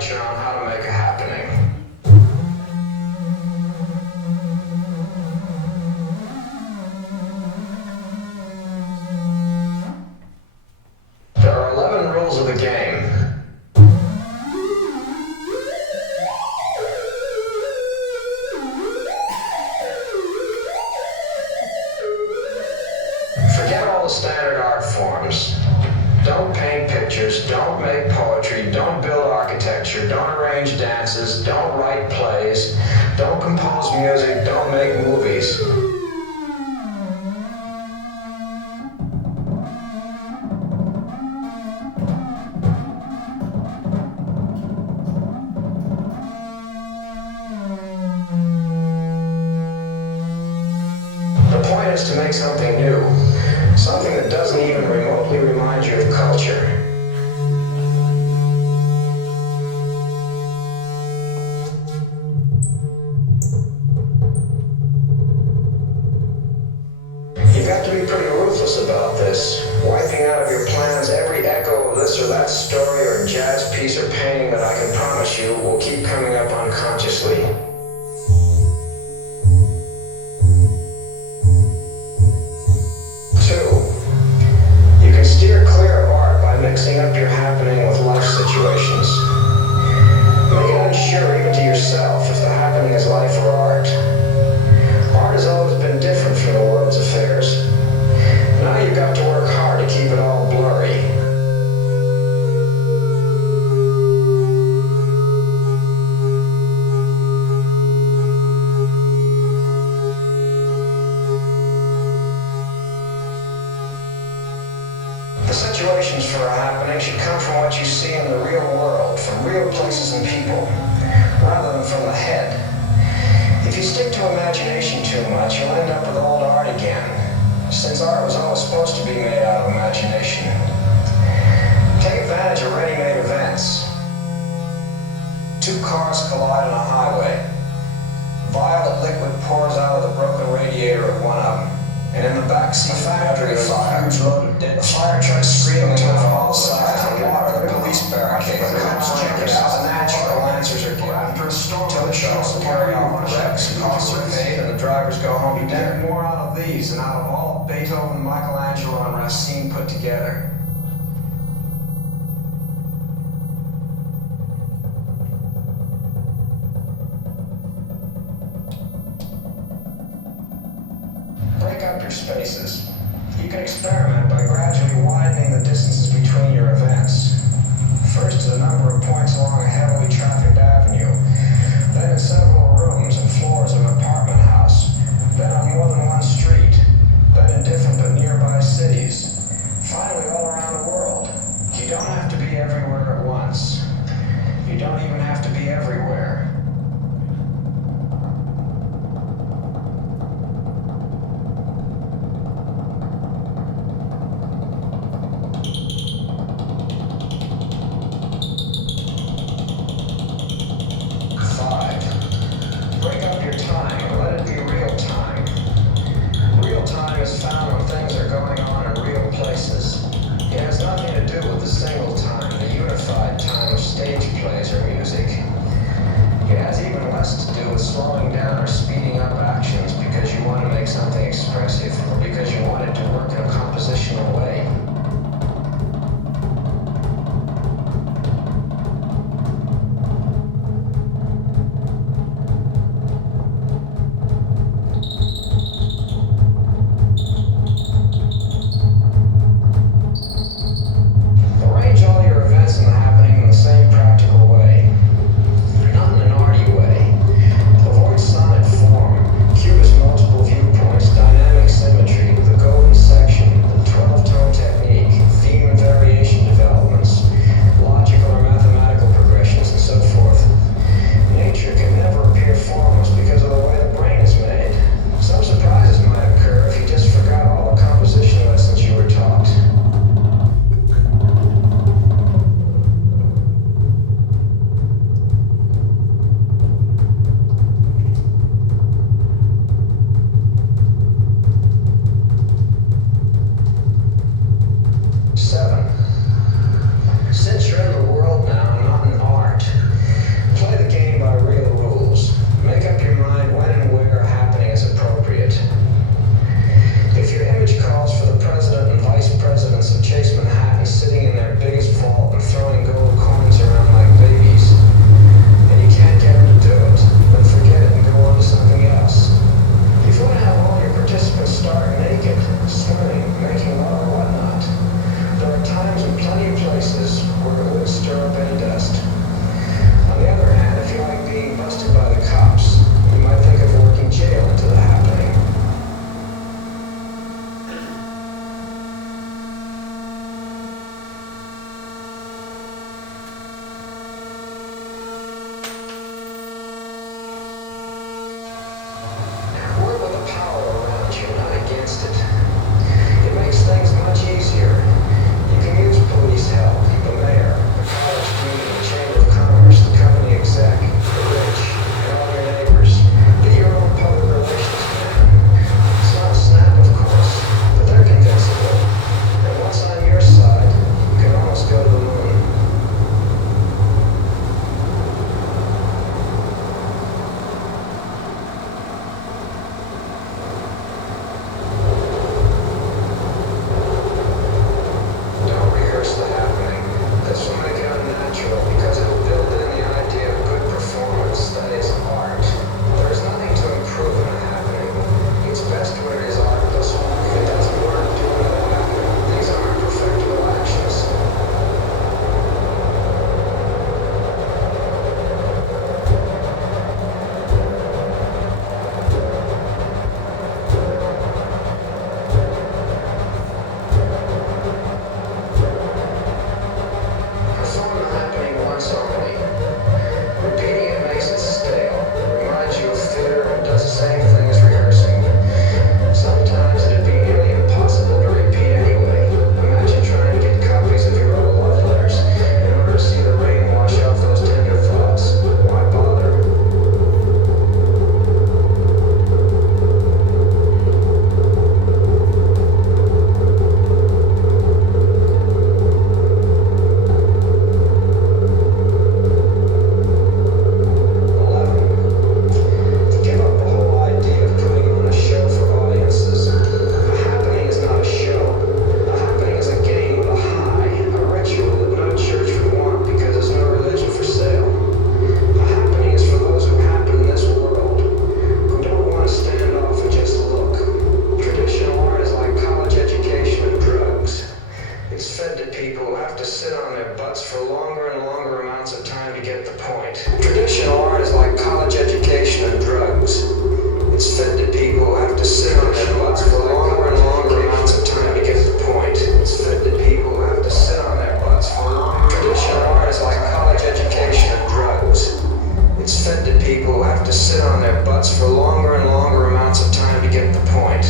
lecture on how to make a happening. There are 11 rules of the game. Forget all the standard art forms. Don't paint pictures, don't make poetry, don't build architecture, don't arrange dances, don't write plays, don't compose music, don't make movies. The point is to make something new, something that doesn't even remotely remind you of culture. You've got to be pretty ruthless about this, wiping out of your plans every echo of this or that story or jazz piece or painting that I can promise you will keep coming up unconsciously. Steer clear of art by mixing up your happening with life situations. Make it unsure even to yourself if the happening is life or art. Art has always been different from the world's affairs. Now you've got to work hard to keep it all blurry. The situations for a happening should come from what you see in the real world, from real places and people, rather than from the head. If you stick to imagination too much, you'll end up with old art again, since art was always supposed to be made out of imagination. Take advantage of ready-made events. Two cars collide on a highway. Violet liquid pours out of the broken radiator of one of them. And in the backseat, factory fire. The fire truck screaming on all sides. The water, the police barricade. The cops check it out. The natural answers are given. After a storm, tow trucks carry off the wrecks. Costs are paid, and the drivers go home to dinner. More out of these than out of all of Beethoven, Michelangelo, and Racine put together. Break up your spaces. You can experiment by gradually widening the distances between your events. First to the number of points along a heavily trafficked avenue, then in several rooms and floors of an apartment house, then on more than one street, then in different but nearby cities, finally all around the world. You don't have to be everywhere at once. You don't even have to be everywhere. Break up your time and let it be real time. Real time is found when things are going on in real places. It has nothing to do with the single time, the unified time of stage plays or music. It has even less to do with slowing down or speeding up actions because you want to make something expressive or because you want it to work in a compositional way. Arrange all your events and the happening in the same practical way. Not in an arty way. Avoid sonnet form, cubist multiple viewpoints, dynamic symmetry, the golden section, the 12 Traditional art is like college education and drugs. It's fed to people who have to sit on their butts for longer and longer amounts of time to get to the point. It's fed to people who have to sit on their butts for longer. Traditional art is like college education and drugs. It's fed to people who have to sit on their butts for longer and longer amounts of time to get the point.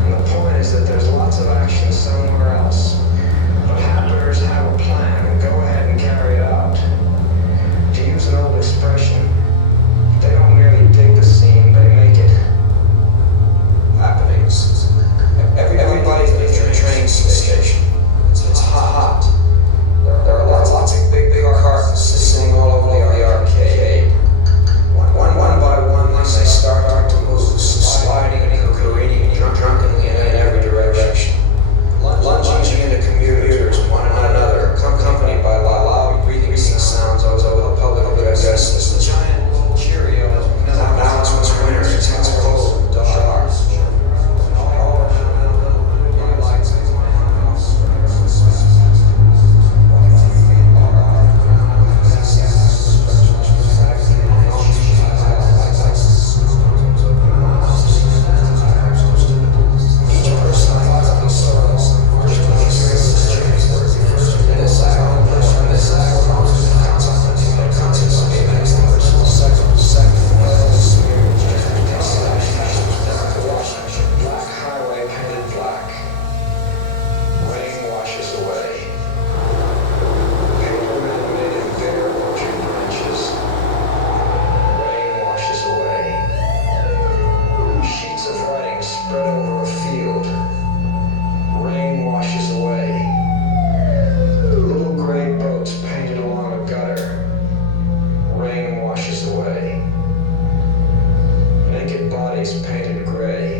And the point is that there's lots of action somewhere else. But hackers have a plan and go ahead and carry it out. To use an old expression, they don't merely dig the scene, they make it. Happenings. Everybody's been to the train station. It's hot. There are lots of big carts sitting all over the arcade. One by one, they start to move, sliding and careening drunkenly in every direction. Lunging into commuters, one another, accompanied by loud breathing sounds over the public addresses. The giant little Cheerio. Now it's winter, it's cold, dark. Bodies painted gray.